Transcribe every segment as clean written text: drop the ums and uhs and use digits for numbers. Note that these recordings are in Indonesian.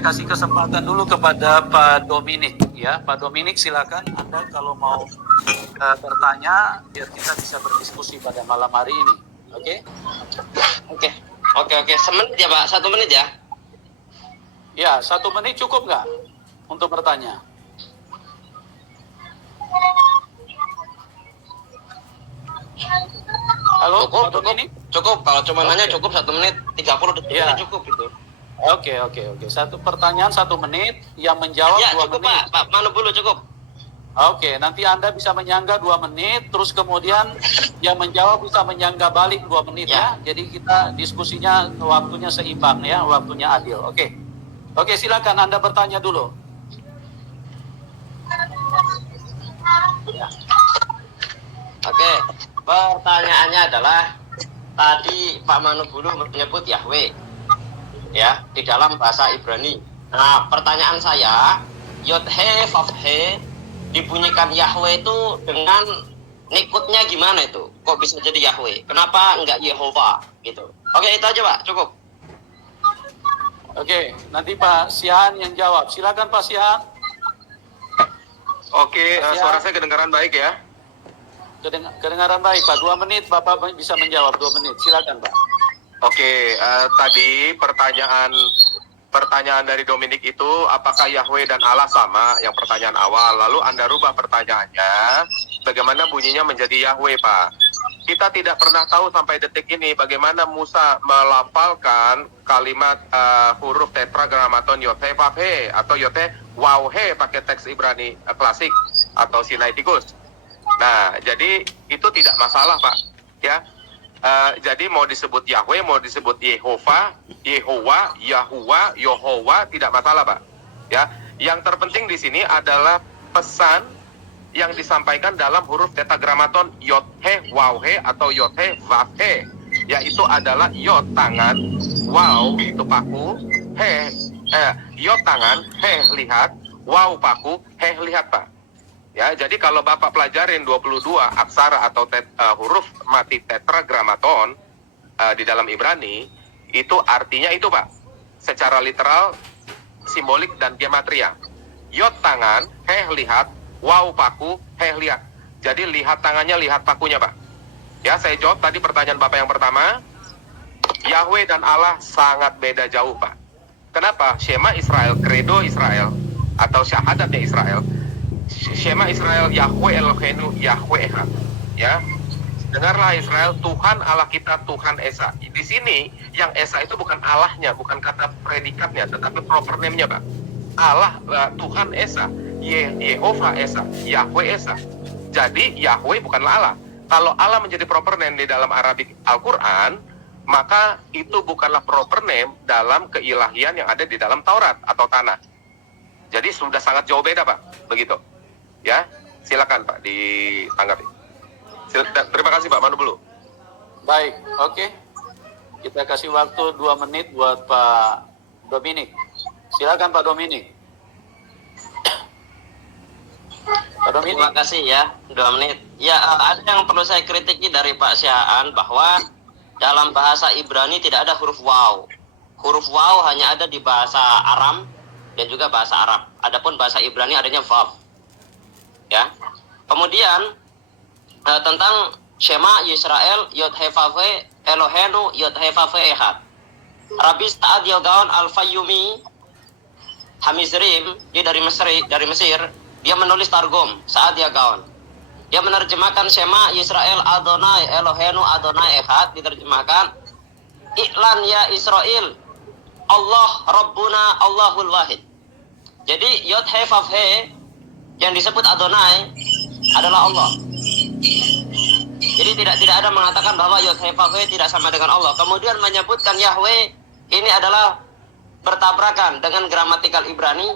Saya kasih kesempatan dulu kepada Pak Dominik, ya. Pak Dominik, silakan Anda kalau mau bertanya, biar kita bisa berdiskusi pada malam hari ini. Oke? Oke. Semenit ya Pak, 1 menit ya? Ya, 1 menit cukup nggak untuk bertanya? Halo, Pak Dominik? Cukup. Kalau cuma nanya cukup 1 menit, 30 detik Ya. cukup itu. Oke. Satu pertanyaan 1 menit, yang menjawab Ya 2 cukup menit. Pak Manu dulu cukup. Oke, nanti Anda bisa menyangga 2 menit, terus kemudian yang menjawab bisa menyangga balik 2 menit ya. Jadi kita diskusinya waktunya seimbang ya, waktunya adil. Oke, silakan Anda bertanya dulu. Ya. Oke, pertanyaannya adalah tadi Pak Manu dulu menyebut Yahweh ya di dalam bahasa Ibrani. Nah, pertanyaan saya, Yod He Vav He dibunyikan Yahweh itu dengan nikutnya gimana itu? Kok bisa jadi Yahweh? Kenapa enggak Yehova gitu? Oke, itu aja Pak, cukup. Oke, nanti Pak Sihan yang jawab. Silakan Pak Sihan. Oke, suara saya kedengaran baik ya? Kedengaran baik Pak. 2 menit Bapak bisa menjawab 2 menit. Silakan Pak. Oke, tadi pertanyaan dari Dominik itu apakah Yahweh dan Allah sama, yang pertanyaan awal. Lalu Anda rubah pertanyaannya, bagaimana bunyinya menjadi Yahweh, Pak? Kita tidak pernah tahu sampai detik ini bagaimana Musa melafalkan kalimat huruf tetragramaton Yothe Vav He atau Yothe Waw He pakai teks Ibrani klasik atau Sinaiticus. Nah, jadi itu tidak masalah, Pak. Ya. Jadi mau disebut Yahweh, mau disebut Yehova, Yehowa, Yahuwa, Yohowa, tidak masalah, Pak. Ya, yang terpenting di sini adalah pesan yang disampaikan dalam huruf tetragramaton Yod He Waw He atau Yod He Vav He, yaitu adalah Yod tangan, Waw itu paku, Yod tangan, He lihat, Waw paku, He lihat, Pak. Ya, jadi kalau Bapak pelajarin 22 aksara atau huruf mati tetragramaton di dalam Ibrani, itu artinya itu, Pak. Secara literal, simbolik dan gematria. Yod tangan, He lihat, Waw paku, He lihat. Jadi lihat tangannya, lihat pakunya, Pak. Ya, saya jawab tadi pertanyaan Bapak yang pertama. Yahweh dan Allah sangat beda jauh, Pak. Kenapa? Shema Israel, Credo Israel atau syahadatnya Israel. Shema Israel, Yahweh Eloheinu, Yahweh Echad. Ya, dengarlah Israel, Tuhan Allah kita, Tuhan Esa. Di sini yang Esa itu bukan Allahnya, bukan kata predikatnya, tetapi proper name-nya, Pak. Allah, Tuhan Esa, Yehova Esa, Yahweh Esa. Jadi Yahweh bukanlah Allah. Kalau Allah menjadi proper name di dalam Arabik Al-Quran, maka itu bukanlah proper name dalam keilahian yang ada di dalam Taurat atau Tanah. Jadi sudah sangat jauh beda, Pak. Begitu. Ya, silakan Pak ditanggapi. Terima kasih Pak Manu dulu. Baik, oke. Kita kasih waktu 2 menit buat Pak Dominik. Silakan Pak Dominik. Pak Dominik. Terima kasih ya, 2 menit. Ya, ada yang perlu saya kritiki dari Pak Syaan bahwa dalam bahasa Ibrani tidak ada huruf waw. Huruf waw hanya ada di bahasa Aram dan juga bahasa Arab. Adapun bahasa Ibrani adanya vav. Ya. Kemudian tentang Shema Yisrael Yod He Vav He Elohenu Yod He Vav He Echad. Rabbi Sa'ad Yogaon Al-Fayyumi Hamizrim, dia dari Mesir, dia menulis Targum Sa'ad Yogaon. Dia menerjemahkan Shema Yisrael Adonai Elohenu Adonai Echad, diterjemahkan Iklan ya Israel Allah Rabbuna Allahul Wahid. Jadi Yod He Vav He yang disebut Adonai adalah Allah. Jadi tidak ada mengatakan bahwa Yod He Vav He tidak sama dengan Allah. Kemudian menyebutkan Yahweh, ini adalah bertabrakan dengan gramatikal Ibrani,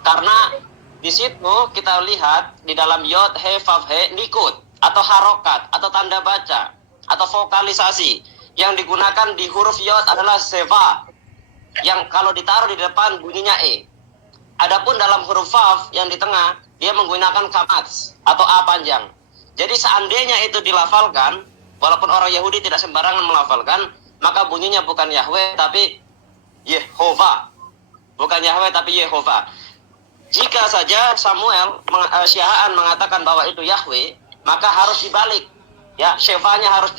karena di situ kita lihat di dalam Yod He Vav He nikut atau harokat atau tanda baca atau vokalisasi yang digunakan di huruf Yod adalah seva, yang kalau ditaruh di depan bunyinya E. Adapun dalam huruf Vav yang di tengah, dia menggunakan kamats atau A panjang. Jadi seandainya itu dilafalkan, walaupun orang Yahudi tidak sembarangan melafalkan, maka bunyinya bukan Yahweh tapi Yehova. bukan Yahweh tapi Yehova. Jika saja Syiaan mengatakan bahwa itu Yahweh, maka harus dibalik. Ya, Shevanya harus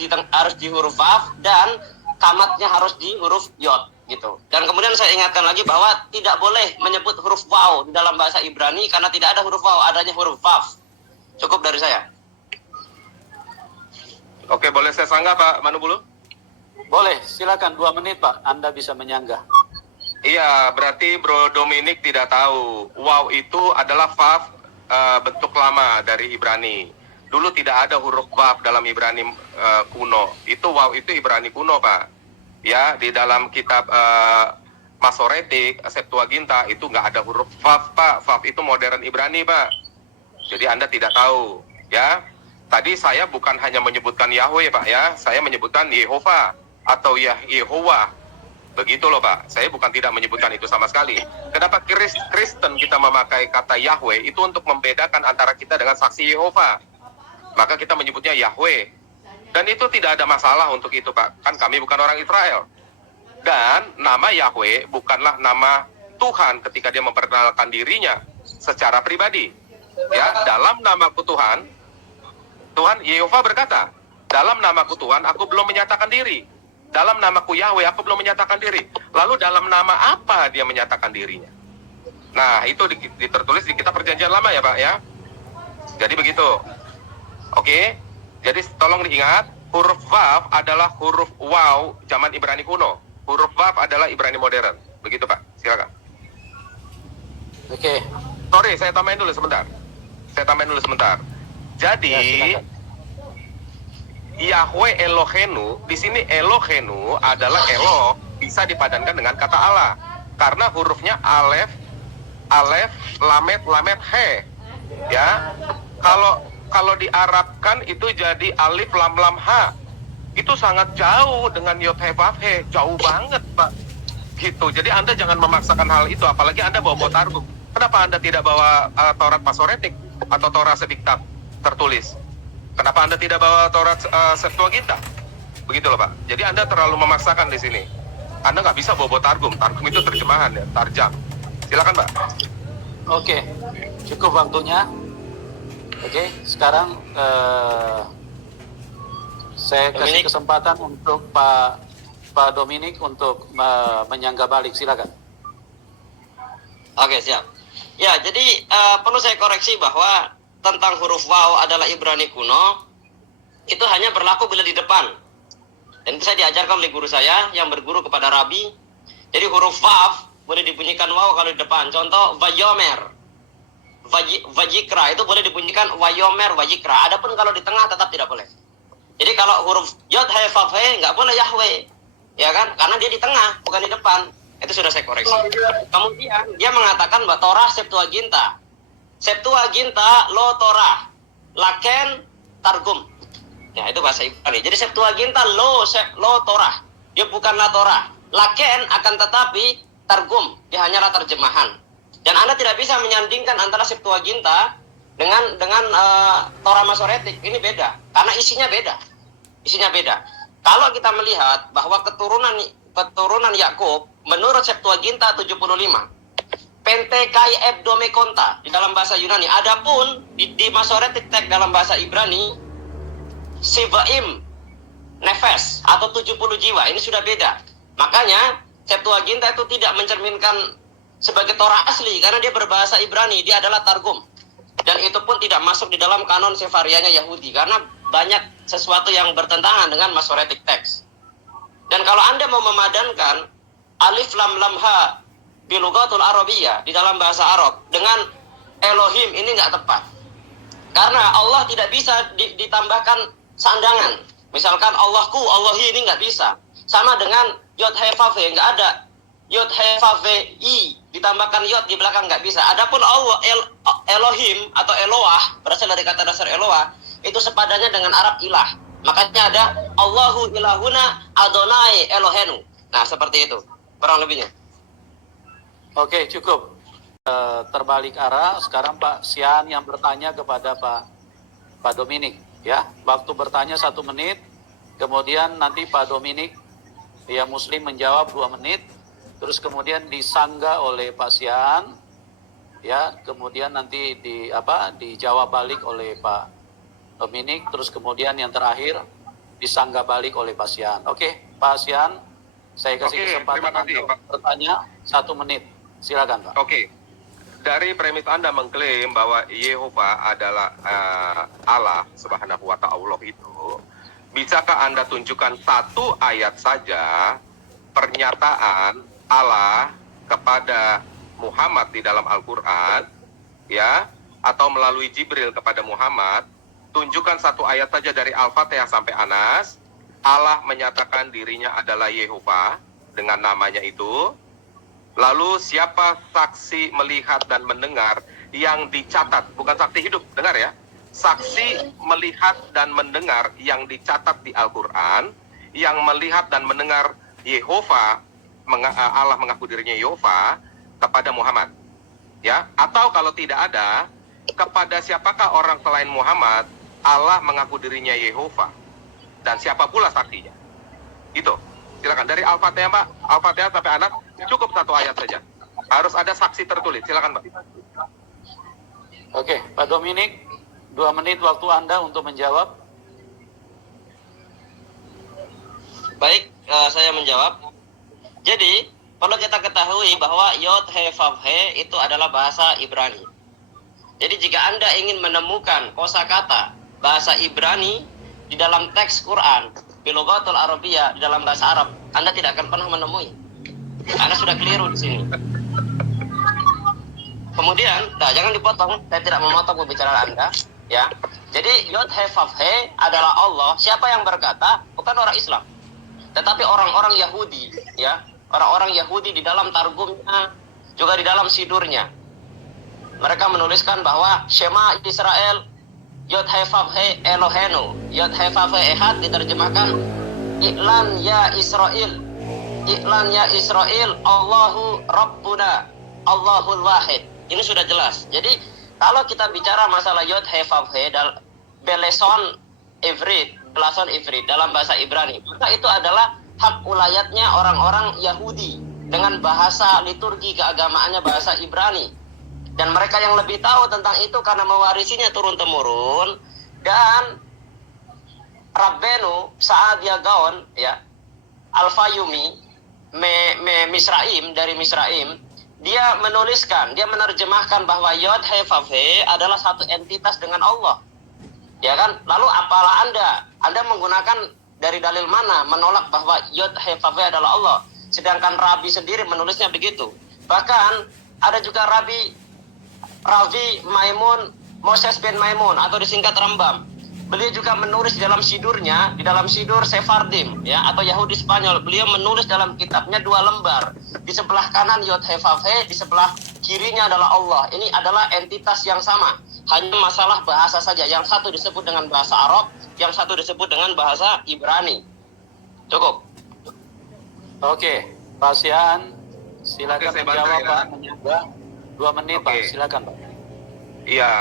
di huruf Vav dan kamatnya harus di huruf Yod gitu. Dan kemudian saya ingatkan lagi bahwa tidak boleh menyebut huruf Waw di dalam bahasa Ibrani karena tidak ada huruf Waw, adanya huruf Vav. Cukup dari saya. Oke, boleh saya sanggah Pak Manubulu? Boleh, silakan 2 menit Pak, Anda bisa menyanggah. Iya, berarti Bro Dominic tidak tahu. Wow itu adalah Vav bentuk lama dari Ibrani. Dulu tidak ada huruf Vav dalam Ibrani kuno. Itu wow itu Ibrani kuno, Pak. Ya, di dalam kitab Masoretik, Septuaginta itu nggak ada huruf Vav, Pak. Vav itu modern Ibrani, Pak. Jadi Anda tidak tahu, ya. Tadi saya bukan hanya menyebutkan Yahweh, Pak, ya. Saya menyebutkan Yehova atau Yehowa. Begitu loh, Pak. Saya bukan tidak menyebutkan itu sama sekali. Kenapa Kristen kita memakai kata Yahweh itu untuk membedakan antara kita dengan saksi Yehova. Maka kita menyebutnya Yahweh. Dan itu tidak ada masalah untuk itu, Pak. Kan kami bukan orang Israel. Dan nama Yahweh bukanlah nama Tuhan ketika dia memperkenalkan dirinya secara pribadi. Ya, dalam namaku Tuhan, Tuhan Yehova berkata, dalam namaku Tuhan aku belum menyatakan diri. Dalam namaku Yahweh aku belum menyatakan diri. Lalu dalam nama apa dia menyatakan dirinya? Nah, itu tertulis di kitab Perjanjian Lama ya, Pak, ya. Jadi begitu. Oke. Jadi tolong diingat, huruf Vav adalah huruf Waw zaman Ibrani kuno. Huruf Vav adalah Ibrani modern. Begitu, Pak. Silakan. Oke. Sorry, saya tambahin dulu sebentar. Jadi, Ya, Yahweh Elohenu, di sini Elohenu adalah Eloh, bisa dipadankan dengan kata Allah. Karena hurufnya Alef, Lamet, He. Ya. Kalau diarabkan itu jadi Alif, Lam, Ha. Itu sangat jauh dengan Yod, He, Vav, He. Jauh banget, Pak. Gitu. Jadi Anda jangan memaksakan hal itu, apalagi Anda bawa targum. Kenapa Anda tidak bawa Taurat Masoretik atau Taurat Sediktat tertulis? Kenapa Anda tidak bawa Taurat Septuaginta? Begitu loh, Pak. Jadi Anda terlalu memaksakan di sini. Anda nggak bisa bawa targum. Targum itu terjemahan ya, tarjam. Silakan, Pak. Oke. Cukup waktunya. Oke, sekarang saya kasih Dominic. kesempatan untuk Pak Dominic untuk menyanggah balik. Silakan. Oke, siap. Ya, jadi perlu saya koreksi bahwa tentang huruf Waw adalah Ibrani kuno, itu hanya berlaku bila di depan. Dan itu saya diajarkan oleh guru saya yang berguru kepada Rabi. Jadi huruf Vav boleh dibunyikan Waw kalau di depan. Contoh, Vayomer. Vajikra itu boleh dibunyikan Wayomer, Vajikra. Adapun kalau di tengah tetap tidak boleh. Jadi kalau huruf Yod, He, Vav, He nggak boleh Yahweh. Ya kan? Karena dia di tengah, bukan di depan. Itu sudah saya koreksi. Kemudian dia mengatakan bahwa Torah Septuaginta. Septuaginta lo Torah. Laken Targum. Ya, itu bahasa Ibrani. Jadi Septuaginta lo Torah. Dia bukanlah Torah. Laken akan tetapi Targum. Dia hanyalah terjemahan. Dan Anda tidak bisa menyandingkan antara Septuaginta dengan Torah Masoretik. Ini beda. Karena isinya beda. Kalau kita melihat bahwa keturunan Yakub menurut Septuaginta 75. Pentekai Ebdomekonta di dalam bahasa Yunani. Adapun di Masoretic Text dalam bahasa Ibrani Sivaim Nefes atau 70 jiwa. Ini sudah beda. Makanya Septuaginta itu tidak mencerminkan sebagai Torah asli karena dia berbahasa Ibrani, dia adalah Targum. Dan itu pun tidak masuk di dalam kanon Sefarianya Yahudi karena banyak sesuatu yang bertentangan dengan Masoretic Text. Dan kalau Anda mau memadankan Alif Lam Ha Bilugatul Arabiyah di dalam bahasa Arab dengan Elohim, ini nggak tepat. Karena Allah tidak bisa ditambahkan sandangan. Misalkan Allahku, Allahi, ini nggak bisa. Sama dengan Yod He Vav He, nggak ada Yod He Vav He I ditambahkan Yod di belakang, nggak bisa. Adapun Allah Elohim atau Eloah berasal dari kata dasar Eloah, itu sepadannya dengan Arab ilah. Makanya ada Allahu ilahuna Adonai Elohenu. Nah, seperti itu kurang lebihnya. Oke, cukup. Terbalik arah. Sekarang Pak Sian yang bertanya kepada Pak Dominic. Ya, waktu bertanya 1 menit. Kemudian nanti Pak Dominic yang Muslim menjawab 2 menit. terus kemudian disanggah oleh Pak Sian, ya, kemudian nanti dijawab balik oleh Pak Dominik, terus kemudian yang terakhir disanggah balik oleh Pak Sian. Oke, Pak Sian, saya kasih kesempatan terima kasih, untuk Pak. bertanya 1 menit. Silakan, Pak. Oke, dari premis Anda mengklaim bahwa Yehova adalah Allah Subhanahu wa Ta'ala itu, bisakah Anda tunjukkan satu ayat saja pernyataan Allah kepada Muhammad di dalam Al-Quran, ya, atau melalui Jibril kepada Muhammad? Tunjukkan satu ayat saja dari Al-Fatihah sampai Anas, Allah menyatakan dirinya adalah Yehova dengan namanya itu. Lalu siapa saksi melihat dan mendengar yang dicatat, bukan saksi hidup, dengar ya, saksi melihat dan mendengar yang dicatat di Al-Quran, yang melihat dan mendengar Yehova, Allah mengaku dirinya Yehova kepada Muhammad, ya. Atau kalau tidak ada, kepada siapakah orang selain Muhammad Allah mengaku dirinya Yehova, dan siapa pula saksinya? Itu, silakan dari Al-Fatihah, Mbak. Al-Fatihah sampai Anas cukup satu ayat saja. Harus ada saksi tertulis. Silakan, Mbak. Oke, Pak Dominik, 2 menit waktu Anda untuk menjawab. Baik, saya menjawab. Jadi, perlu kita ketahui bahwa Yod He Vav He itu adalah bahasa Ibrani. Jadi jika Anda ingin menemukan kosakata bahasa Ibrani di dalam teks Quran, Bilughatul Arabiyah, di dalam bahasa Arab, Anda tidak akan pernah menemui. Anda sudah keliru di sini. Kemudian, jangan dipotong, saya tidak memotong pembicaraan Anda, ya. Jadi Yod He Vav He adalah Allah. Siapa yang berkata? Bukan orang Islam, tetapi orang-orang Yahudi, ya. Orang-orang Yahudi di dalam targumnya, juga di dalam sidurnya, mereka menuliskan bahwa Shema Israel, Yod He Vav He Elohenu, Yod He Vav He Ehad, diterjemahkan I'lan ya Israel, I'lan ya Israel, Allahu Rabbuna, Allahul Wahid. Ini sudah jelas. Jadi kalau kita bicara masalah Yod He Vav He Beleson Ivrit, Belason Ivrit dalam bahasa Ibrani, maka itu adalah hak ulayatnya orang-orang Yahudi dengan bahasa liturgi keagamaannya bahasa Ibrani. Dan mereka yang lebih tahu tentang itu karena mewarisinya turun-temurun. Dan Rabbenu Sa'adia Gaon, ya, Al-Fayumi Misraim, dari Misraim, dia menuliskan, dia menerjemahkan bahwa Yod He Vav He adalah satu entitas dengan Allah, ya kan? Lalu apalah Anda menggunakan dari dalil mana menolak bahwa Yod He Vav He adalah Allah, sedangkan Rabi sendiri menulisnya begitu. Bahkan ada juga Ravi Maimun, Moses bin Maimun, atau disingkat Rambam. Beliau juga menulis di dalam sidurnya, di dalam sidur Sephardim, ya, atau Yahudi Spanyol. Beliau menulis dalam kitabnya 2 lembar. Di sebelah kanan Yod He Vav He, di sebelah kirinya adalah Allah. Ini adalah entitas yang sama. Hanya masalah bahasa saja. Yang satu disebut dengan bahasa Arab, yang satu disebut dengan bahasa Ibrani. Cukup. Oke, Pak Sian, silakan Oke, saya menjawab, bantu, ya. Pak. Menjawab 2 menit, Oke. Pak. Silakan, Pak. Iya,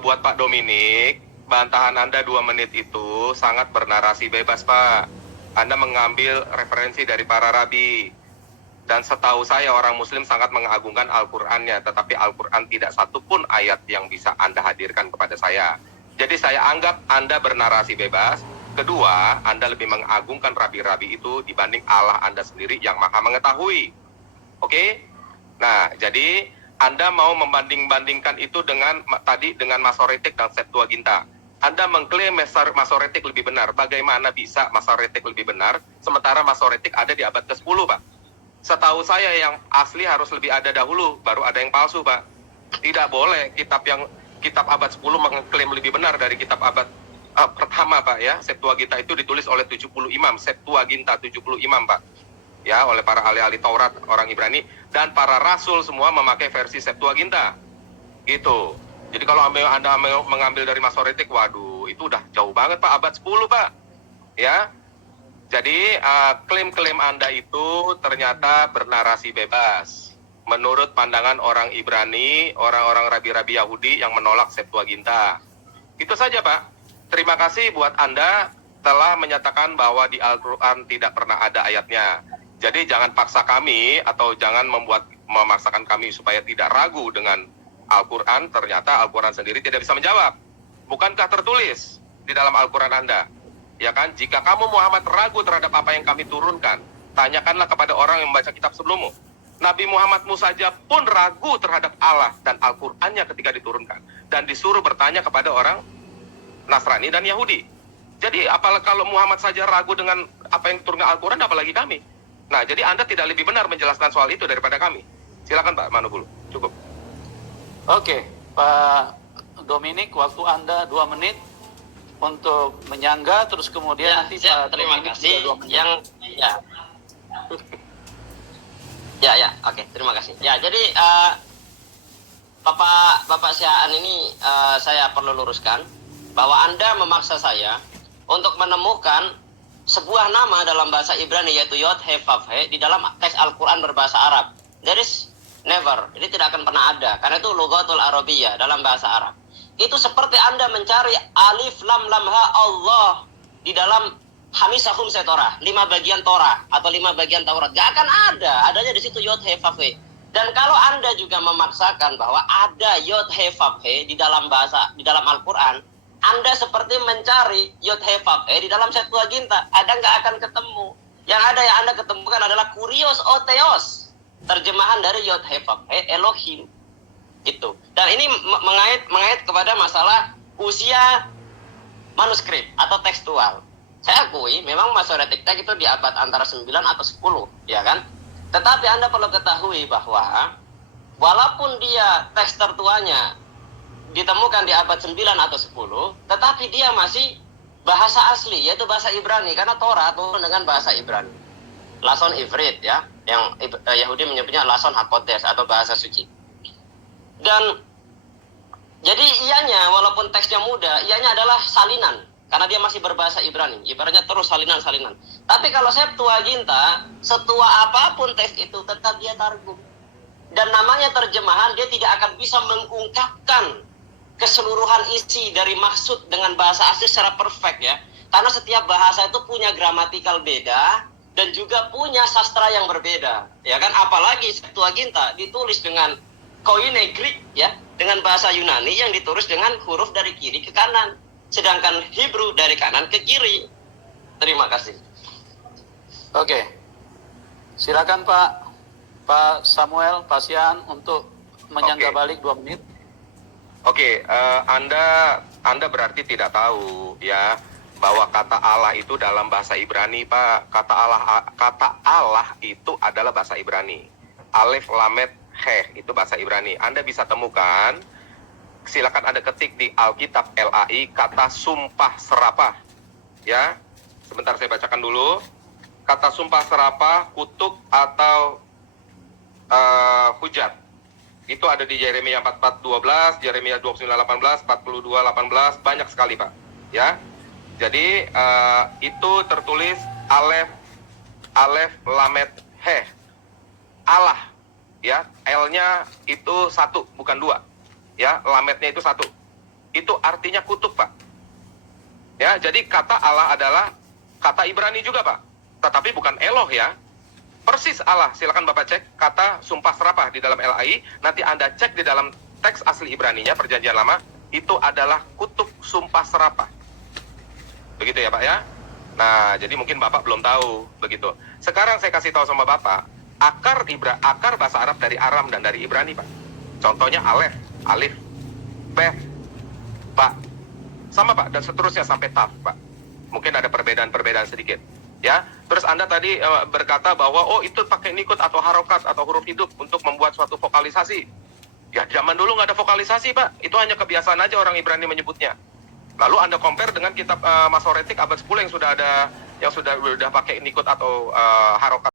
buat Pak Dominik, bantahan Anda 2 menit itu sangat bernarasi bebas, Pak. Anda mengambil referensi dari para rabi. Dan setahu saya orang Muslim sangat mengagungkan Al-Qur'annya, tetapi Al-Qur'an tidak satupun ayat yang bisa Anda hadirkan kepada saya. Jadi saya anggap Anda bernarasi bebas. Kedua, Anda lebih mengagungkan rabi-rabi itu dibanding Allah Anda sendiri yang maha mengetahui. Oke? Nah, jadi Anda mau membanding-bandingkan itu dengan Masoretik dan Septuaginta. Anda mengklaim Masoretik lebih benar. Bagaimana bisa Masoretik lebih benar, sementara Masoretik ada di abad ke-10, Pak? Setahu saya yang asli harus lebih ada dahulu, baru ada yang palsu, Pak. Tidak boleh kitab abad 10 mengklaim lebih benar dari kitab abad pertama, Pak, ya. Septuaginta itu ditulis oleh 70 imam, Septuaginta 70 imam, Pak. Ya, oleh para ahli-ahli Taurat, orang Ibrani, dan para rasul semua memakai versi Septuaginta. Gitu. Jadi kalau Anda mengambil dari Masoretik, waduh, itu udah jauh banget, Pak, abad 10, Pak. Ya. Jadi klaim-klaim Anda itu ternyata bernarasi bebas. Menurut pandangan orang Ibrani, orang-orang rabi-rabi Yahudi yang menolak Septuaginta. Itu saja, Pak. Terima kasih buat Anda telah menyatakan bahwa di Al-Quran tidak pernah ada ayatnya. Jadi jangan paksa kami atau jangan memaksakan kami supaya tidak ragu dengan Al-Quran. Ternyata Al-Quran sendiri tidak bisa menjawab. Bukankah tertulis di dalam Al-Quran Anda? Ya kan, jika kamu Muhammad ragu terhadap apa yang kami turunkan, tanyakanlah kepada orang yang membaca kitab sebelummu. Nabi Muhammadmu saja pun ragu terhadap Allah dan Al-Qur'annya ketika diturunkan. Dan disuruh bertanya kepada orang Nasrani dan Yahudi. Jadi apalagi kalau Muhammad saja ragu dengan apa yang diturunkan Al-Quran, apalagi kami. Nah, jadi Anda tidak lebih benar menjelaskan soal itu daripada kami. Silakan Pak Manubulu, cukup. Oke, Pak Dominik, waktu Anda 2 menit untuk menyangga, terus kemudian Ya, nanti siap, Pak terima Dominik kasih. juga 2 menit. Oke, terima kasih. Ya, jadi Bapak Syaan ini saya perlu luruskan bahwa Anda memaksa saya untuk menemukan sebuah nama dalam bahasa Ibrani yaitu Yod He Vav He di dalam teks Al-Quran berbahasa Arab. There is never, ini tidak akan pernah ada, karena itu Lughatul Arabiyyah dalam bahasa Arab. Itu seperti Anda mencari alif lam lam ha Allah di dalam Hamisahum Torah, 5 bagian Torah atau 5 bagian Taurat. Gak akan ada, adanya di situ Yod He Vav He. Dan kalau Anda juga memaksakan bahwa ada Yod He Vav He di dalam Al-Quran, Anda seperti mencari Yod He Vav He di dalam Septuaginta. Anda nggak akan ketemu. Yang ada yang Anda ketemukan adalah Kurios Oteos, terjemahan dari Yod He Vav He Elohim. Itu. Dan ini mengait kepada masalah usia manuskrip atau tekstual. Saya akui memang Masoretic Text itu di abad antara 9 atau 10, ya kan? Tetapi Anda perlu ketahui bahwa walaupun dia teks tertuanya ditemukan di abad 9 atau 10, tetapi dia masih bahasa asli, yaitu bahasa Ibrani, karena Torah turun dengan bahasa Ibrani. Lason Ivrit, ya, yang Yahudi menyebutnya Lason Hakodes atau bahasa suci. Dan jadi ianya, walaupun teksnya muda, ianya adalah salinan, karena dia masih berbahasa Ibrani, ibaratnya terus salinan-salinan. Tapi kalau Septuaginta, setua apapun teks itu tetap dia targum. Dan namanya terjemahan, dia tidak akan bisa mengungkapkan keseluruhan isi dari maksud dengan bahasa asli secara perfect, ya. Karena setiap bahasa itu punya gramatikal beda dan juga punya sastra yang berbeda, ya kan? Apalagi Septuaginta ditulis dengan Koine Greek, ya, dengan bahasa Yunani yang ditulis dengan huruf dari kiri ke kanan. Sedangkan Hebrew dari kanan ke kiri. Terima kasih. Oke. Silakan Pak Samuel, Pak Sian untuk menyangga balik 2 menit. Oke, Anda berarti tidak tahu ya bahwa kata Allah itu dalam bahasa Ibrani, Pak. Kata Allah itu adalah bahasa Ibrani. Alef Lamet Heh itu bahasa Ibrani. Anda bisa temukan, silakan Anda ketik di Alkitab LAI kata sumpah serapah. Ya. Sebentar saya bacakan dulu. Kata sumpah serapah, kutuk atau hujat. Itu ada di Yeremia 44:12, Yeremia 29:18, 42:18, banyak sekali, Pak. Ya. Jadi itu tertulis Alef Lamet Heh. Allah. Ya, L-nya itu 1 bukan 2. Ya, lametnya itu 1. Itu artinya kutuk, Pak. Ya, jadi kata Allah adalah kata Ibrani juga, Pak. Tetapi bukan Eloh, ya. Persis Allah. Silakan Bapak cek kata sumpah serapah di dalam LAI. Nanti Anda cek di dalam teks asli Ibraninya, Perjanjian Lama, itu adalah kutuk sumpah serapah. Begitu ya, Pak, ya. Nah, jadi mungkin Bapak belum tahu begitu. Sekarang saya kasih tahu sama Bapak, akar bahasa Arab dari Aram dan dari Ibrani, Pak. Contohnya alif, beth, ba, sama, Pak, dan seterusnya sampai taf, Pak. Mungkin ada perbedaan sedikit, ya. Terus Anda tadi berkata bahwa itu pakai nikut atau harokat atau huruf hidup untuk membuat suatu vokalisasi. Ya, zaman dulu nggak ada vokalisasi, Pak. Itu hanya kebiasaan aja orang Ibrani menyebutnya. Lalu Anda compare dengan kitab Masoretic abad 10 yang sudah pakai nikut atau harokat